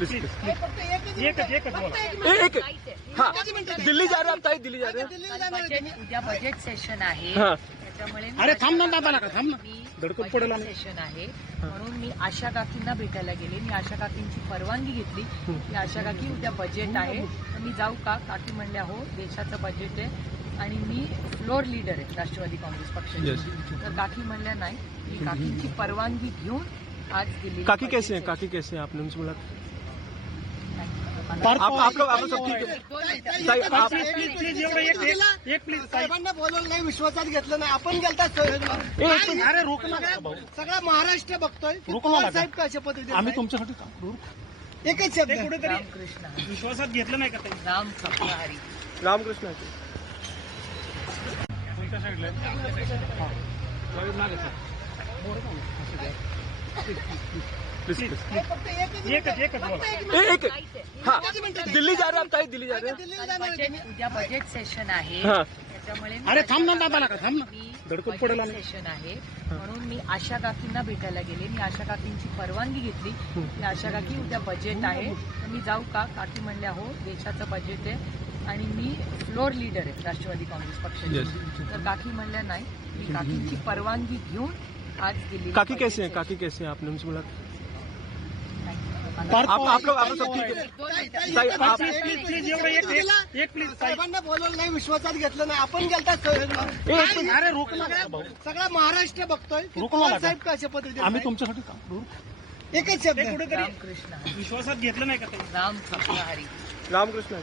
एकच बोला. एक हाँ दिल्ली जा रहे हैं आप ताई, दिल्ली जा रहे हैं. बजेट उद्या बजेट सेशन आहे हाँ. त्याच्यामुळे अरे थांब ना दादा नका थांब ना. मी धडकून पडेल बजेट आणि. सेशन आहे म्हणून मी आशा काकींना भेटायला गेले. मी आशा काकींची परवानगी घेतली की आशा काकी उद्या बजेट आहे तर मी जाऊ का. काकी म्हणल्या हो देशाचं बजेट आहे आणि मी फ्लोर लीडर आहे राष्ट्रवादी काँग्रेस पक्षाची. तर काकी म्हणल्या नाही, मी काकींची परवानगी घेऊन आज दिल्ली. काकी कैसे हैं, काकी कैसे हैं, आपने उनसे बोला. आप लोग सब ठीक है. ताई, आप प्लीज एवढं एक प्लीज साहेबांना बोलवलं नाही, विश्वासात घेतलं नाही. आपण गेलतात अरे रोक ना भाऊ. सगळा महाराष्ट्र बघतोय. रुकू नका. साहेब कशा पद्धतीने आम्ही तुमच्यासाठी काम करू. एकच शब्द ते कुठेतरी रामकृष्ण हरी. विश्वासात घेतलं नाही का ते. राम कृष्ण हरी. रामकृष्ण आहे. कोणत्या साईडला एकच बोला. एक हाँ दिल्ली जा रहे हैं आप ताई, दिल्ली जा रहे हैं. दिल्लीला जाणार आहे तुम्ही. उद्या बजेट सेशन आहे हाँ. त्याच्यामुळे अरे थांब ना दादा नका थांब ना. मी धडकून पडेल आणि. बजेट सेशन आहे म्हणून मी आशा काकींना भेटायला गेले. मी आशा काकींची परवानगी घेतली की आशा काकी उद्या बजेट आहे तर मी जाऊ का. काकी म्हणल्या हो देशाचं बजेट आहे आणि मी फ्लोर लीडर आहे राष्ट्रवादी काँग्रेस पक्षाची. तर काकी म्हणल्या नाही, मी काकींची परवानगी घेऊन आज दिल्ली. काकी कैसे हैं, काकी कैसे हैं, आपने उनसे बोला. आप लोग सब ठीक है. ताई, आप प्लीज एवढं एक प्लीज साहेबांना बोलवलं नाही, विश्वासात घेतलं नाही. आपण गेलतात अरे रोक ना भाऊ. सगळा महाराष्ट्र बघतोय. रुकू नका. साहेब कशा पद्धतीने आम्ही तुमच्यासाठी काम करू. एकच शब्द ते कुठेतरी रामकृष्ण हरी. विश्वासात घेतलं नाही का ते. राम कृष्ण हरी. रामकृष्ण आहे.